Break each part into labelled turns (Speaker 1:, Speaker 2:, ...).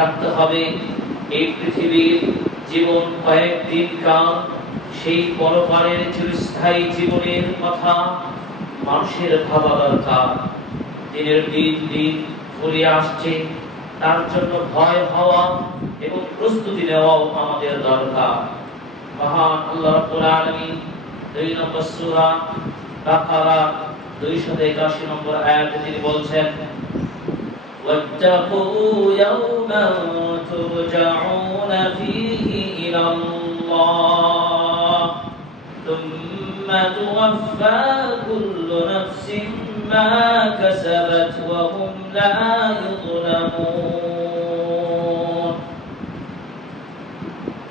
Speaker 1: রাখতে হবে। এই পৃথিবীর জীবন কয়েকদিন কাল, সেই পরপারের চিরস্থায়ী জীবনের কথা মানুষের ভাবা দরকার। দিনের দিন দিন ফুরিয়ে আসছে, তার জন্য ভয় হওয়া এবং প্রস্তুতি নেওয়াও আমাদের দরকার। মহান আল্লাহ রাব্বুল আলামিন দুই নম্বর সূরা বাকারা 281 নম্বর আয়াতে তিনি বলছেন واتقوا يوما ترجعون فيه إلى الله ثم توفى كل نفس ما كسبت وهم لا يظلمون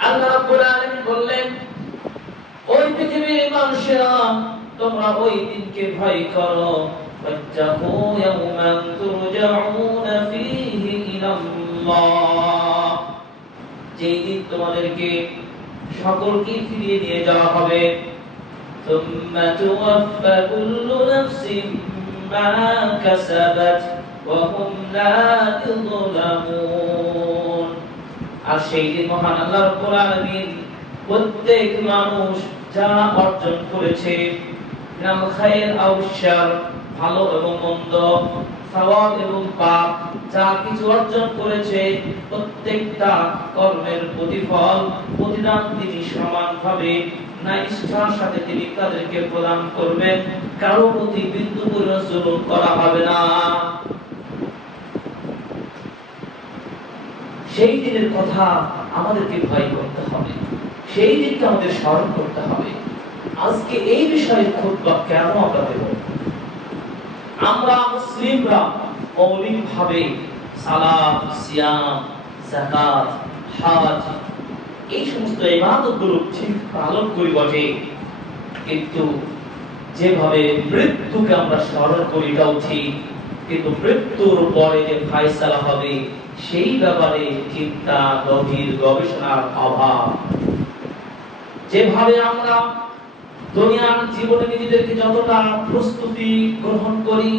Speaker 1: আল্লাহ রাব্বুল আলামিন বললেন ওই পৃথিবীর মানুষেরা তোমরা ওই দিনকে ভয় করো واتقوا يوما ترجعون فيه إلى الله যেই দিন তোমাদেরকে সকলকে ফিরিয়ে নিয়ে যাওয়া হবে ثم توفى كل نفس ما كسبت وهم لا يظلمون আর সেই দিন মহান আল্লাহ রাব্বুল আলামিন প্রত্যেক মানুষ যা অর্জন করেছে মিনাল খায়র আও শার ভালো এবং মন্দ, সওয়াব এবং পাপ, যা কিছু অর্জন করেছে, প্রত্যেকটা কর্মের প্রতিফল, প্রতিদান তিনি সমানভাবে ন্যায়নিষ্ঠার সাথে তিনি তাদেরকে প্রদান করবেন। কারও প্রতি বিন্দু পরিমাণ জুলুম করা হবে না। সেই দিনের কথা আমাদেরকে ভয় করতে হবে। সেই দিনকে আমাদের স্মরণ করতে হবে। আজকে এই বিষয়ে খুতবা কেন আমরা দেব আমরা মুসলিমরা মৌলিক ভাবে সালাত, সিয়াম, যাকাত, হজ, এই সমস্ত ঠিক পালন করি বটে। কিন্তু যেভাবে মৃত্যুকে আমরা স্মরণ করি, এটাও ঠিক। কিন্তু মৃত্যুর পরে যে হবে, সেই ব্যাপারে চিন্তা, গভীর গবেষণার অভাব। যেভাবে আমরা দুনিয়ার জীবনে নিজেদেরকে যতটা প্রস্তুতি গ্রহণ করি,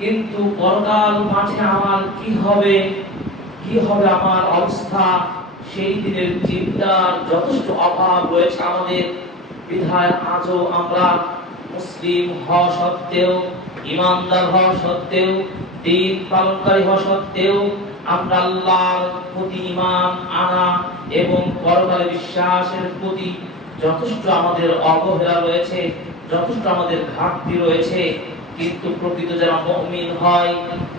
Speaker 1: কিন্তু পরকাল মাঠে আমার কি হবে কি হবে আমার অবস্থা, সেই দিনের চিন্তার যথেষ্ট অভাব রয়েছে আমাদের। বিধায় আজও আমরা মুসলিম হওয়া সত্ত্বেও, ইমানদার হওয়া সত্ত্বেও, দিন পালনকারী হওয়া সত্ত্বেও আমরা আল্লাহর প্রতি ইমান আনা এবং পরকালে বিশ্বাসের প্রতি যথেষ্ট আমাদের অবহেলা রয়েছে, যথেষ্ট আমাদের ঘাটতি রয়েছে, কিন্তু প্রকৃত যারা মুমিন হয়,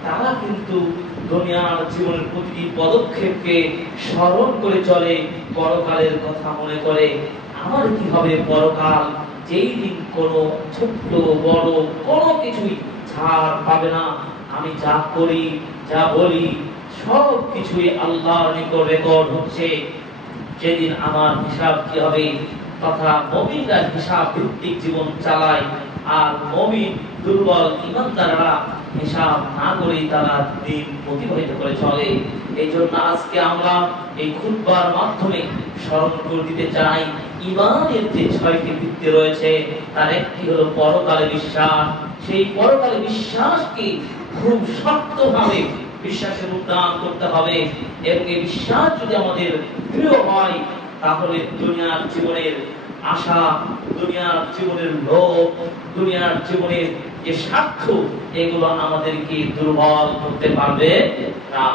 Speaker 1: তারা কিন্তু দুনিয়ার জীবনের প্রতিটি পদক্ষেপকে স্মরণ করে চলে, পরকালের কথা মনে করে। আমার কি হবে পরকাল? যেই দিন কোনো ছোট্ট, বড় কোনো কিছুই ছাড় পাবে না। আমি যা করি, যা বলি, সব কিছুই আল্লাহর নিকট রেকর্ড হচ্ছে। যেদিন আমার হিসাব কি হবে? তথা মমিনরা হিসাব ভিত্তিক জীবন চালায়, আর মমিন দুর্বল ইমানদাররা হিসাব না করেই তারা দিন অতিবাহিত করে চলে। এই জন্য আজকে আমরা এই খুতবার মাধ্যমে স্মরণ করে দিতে চাই, ইমানের যে ছয়টি ভিত্তি রয়েছে, তার একটি হলো পরকালে বিশ্বাস। সেই পরকালে বিশ্বাসকে খুব শক্তভাবে বিশ্বাসের উদ্যান করতে হবে, এবং এই বিশ্বাস যদি আমাদের দৃঢ় হয় তাহলে দুনিয়ার জীবনের আশা, দুনিয়ার জীবনের লোভ, দুনিয়ার জীবনের যে স্বার্থ, এগুলো আমাদেরকে দুর্বল করতে পারবে না।